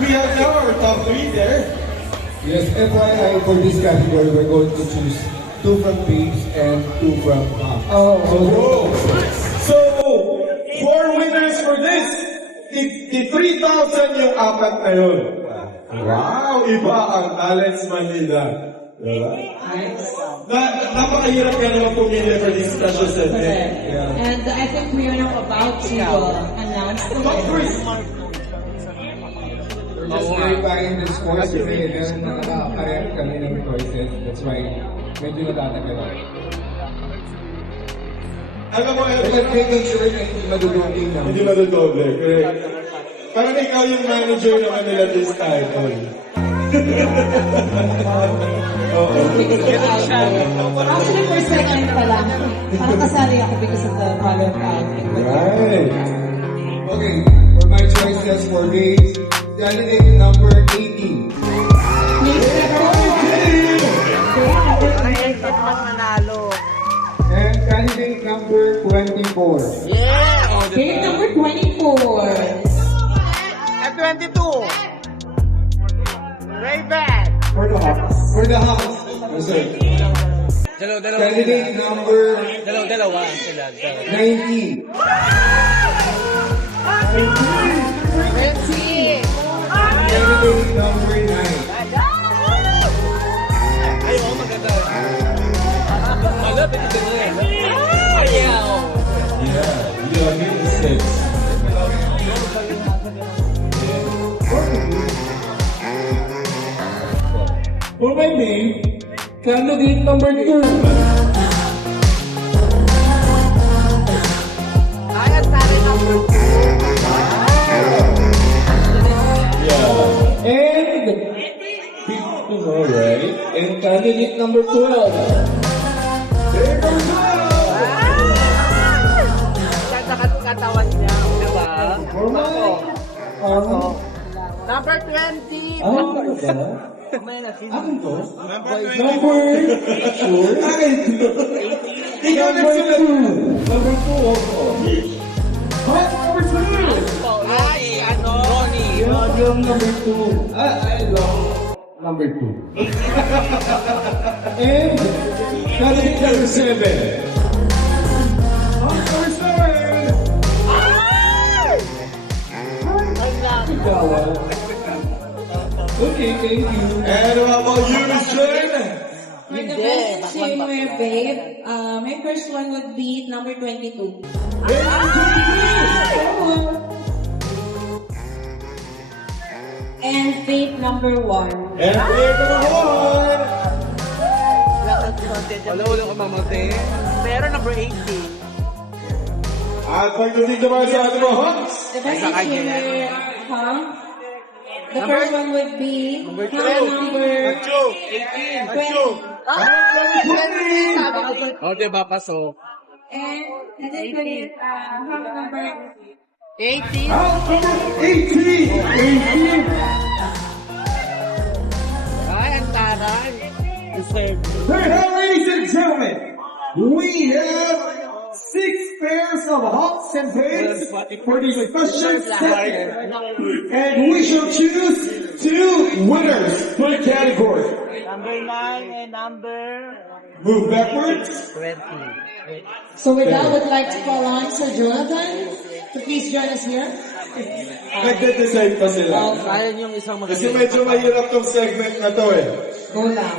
we have now our top 3 there. Yes, FYI, for this category, we're going to choose 2 from Babes and 2 from Mom. So, 4 winners for this. The 3,000 yung apat na yun. Wow, iba ang Alex Manila. Diba? Napakahirap ka naman pumili for this special segment. Yeah. And I think we are now about to announce the Top 3. We're just verifying the scores kasi meron nakakaparehan kami ng choices. That's why medyo natatagalan. Alam mo, But making sure na hindi madudugin na. hindi madodoble. Correct. Parang ikaw yung manager naman nila this time. Oo. Actually, first time pa lang. Parang kasali ako because of the color Right. Okay, for my choices for Babes, candidate number 18. And candidate number 24. Game number 24. At 22. Very bad. For the Hawks. For the Hawks. Yes, sir. Candidate number Dalawa. 19. Candidate number 9. Ayaw, maganda. Malapit ito niya. Ayaw. Yeah, you are hitting 6. For my name, candidate number 2. Ayan, tari number 2. Yeah. And alright. And candidate number 12. Ganda katawan niya. Diba? For my Number 20. Akin to? Number sure? Akin to. Ikaw nagsulat. Number 2 also. Number 2! Ay, ano? Ronnie. Yung number 2. I love number 2. And candidate number 7. Number 7! Ikaw, okay, thank you. And what about you, Miss Jen? For the best swimwear, babe, my first one would be number 22. And babe number 1. And we're number 1. Wala ka mamate. Pero number 18. At pagdating naman sa ating mga Hawks. The best swimwear, the first one would be number 20. O, diba, pasok? And this is number 18. Number 18. 18. Ay, ang taray. Deserve. Now, ladies and gentlemen, we have 6 pairs of Hawks and Babes for the special segment. And we shall choose 2 winners for the category. Number 9 and number Move backwards. 20. So with that, I would like to call on Sir Jonathan to please join us here. Nagde-decide pa sila. Kaya niyong isang Kasi medyo mahirap tong segment na to eh. Go lang.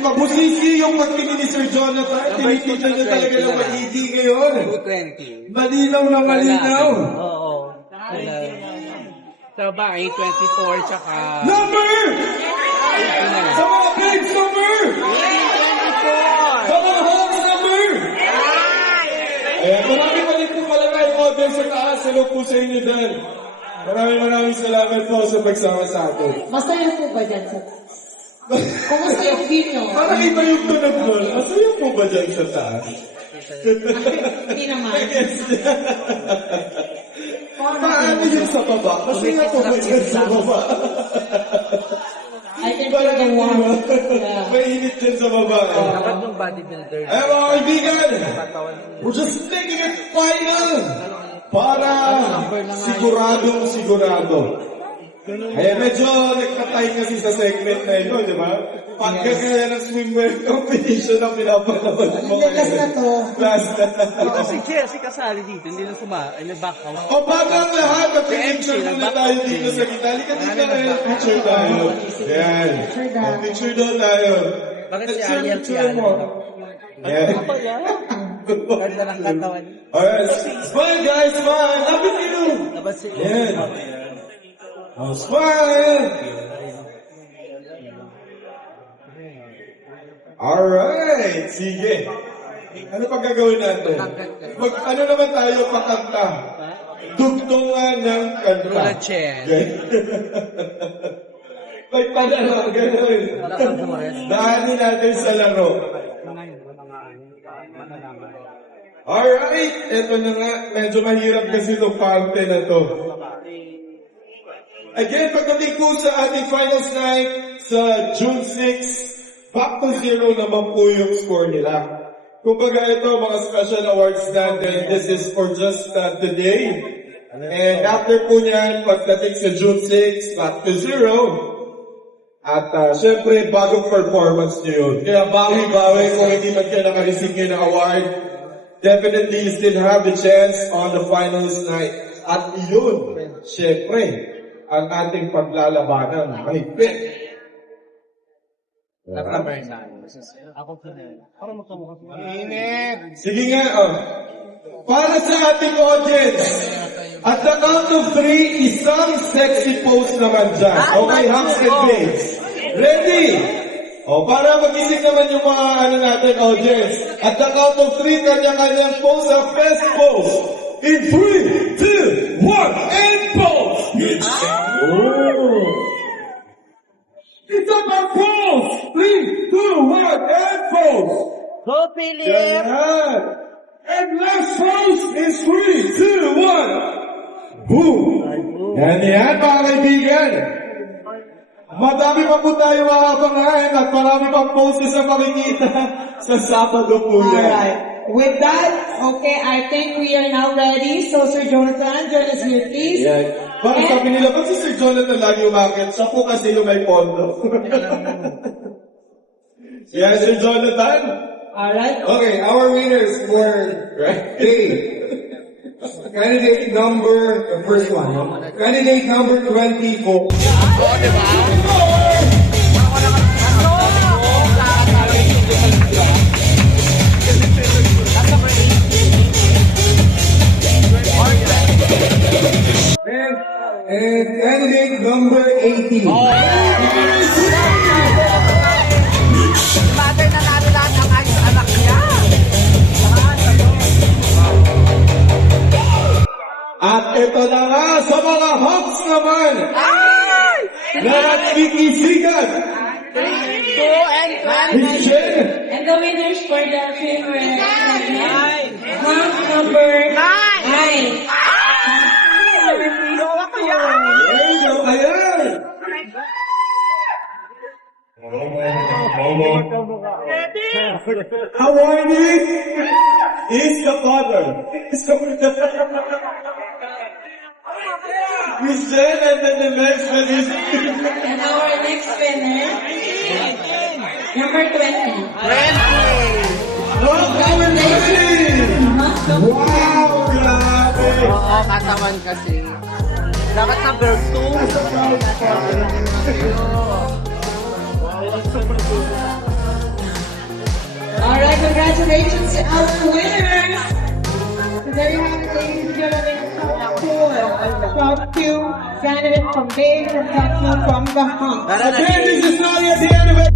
Mabusisi yung pagtingin ni Sir Jonathan. Tinitignan niya talaga ng maigi ngayon. 20. Malinaw na malinaw. Oo. Sa ba, 24 tsaka... Number! Sa mga babes, number! 24! Sa mga Hawks, number! Ayan, maraming balik po pala tayo model sa taas. Hello po sa inyo dyan. Maraming salamat po sa pagsama sa atin. Masaya po ba dyan sa kumusta yung view nyo? Parang iba yung tunog nun. Masaya po ba dyan sa taas? Hindi naman. Paano yung sa baba? Masaya po ba dyan sa baba? I can feel the warmth. Yeah. Mainit dyan sa baba. Dapat yung bodybuilder. Eh mga kaibigan, we're just making it final para sigurado. Eh, medyo nagkatay kasi sa segment na ito, di ba? Pagkakaya ng swimwear competition ang pinapalaban mo. Last na to. Last na. Ito si Chelsea kasali dito, hindi na nag-back out. O bago ang lahat, mag-picture muna tayo dito sa gitna. Halika dito ngayon, picture tayo. Yan. Picture daw tayo. Bakit si Picture, Ariel picture mo. Yan. Ganda ng katawan. Alright. Smile guys, smile. Lapit nyo. Tapos si... Yan. Oh, smile. Alright. Sige. Ano pa gagawin natin? Ano naman tayo pakanta? Dugtungan ng kanta. Tulad Chen. May panalo, gano'n. Daanin natin sa laro. Alright, eto na nga. Medyo mahirap kasi itong fountain na to. Again, pagdating po sa ating finals night sa June 6, back to 0 naman po yung score nila. Kumbaga ito, mga special awards natin, this is for just today. And after po niyan, pagdating sa June 6, back to 0. At syempre, bagong performance niyo yun. Kaya bawi-bawi kung hindi man kayo naka-receive ng award, definitely you still have the chance on the finals night. At yun, syempre, ang ating paglalabanan. Mahigpit. Sige nga, para sa ating audience, at the count of 3, isang sexy pose naman dyan. Okay, hands and babes. Ready? O, para magising naman yung mga natin, audience. At the count of 3, kanya-kanyang pose, ang best pose. In 3, 2, 1, and pose! Oh. It's up our pose! 3, 2, 1, and pose! Go, Philip! Ganyan. And last pose is 3, 2, 1. Boom! Ganyan, mga kaibigan. Madami pa po tayo makapangain at marami pang poses na makikita sa Sabado po yan. Alright. With that, okay, I think we are now ready. So, Sir Jonathan, join us here, please. Yan. Bakit sabi nila, ba't si Sir Jonathan lagi umakit? Siya po kasi yung may pondo. Yan, Sir Jonathan. Alright. Okay, our winners were candidate number, the first one, candidate number 24. And candidate number 18. Bagay na natin lahat ang anak niya. At ito na nga sa mga Hawks naman. Na nagkikisigan. And the winners for the favorite segment, Hawk number 9. Awarding is the father. Miss Jen, and then the next one is... And our next winner, number 20. Oh, number 20! Wow, grabe! Oo, katawan kasi. Dapat number 2. Alright, congratulations to our winners. So there you have it, ladies and gentlemen. Top 2 candidates from Bay, from top 2 from the Hump. Again, this is not yet the end of it.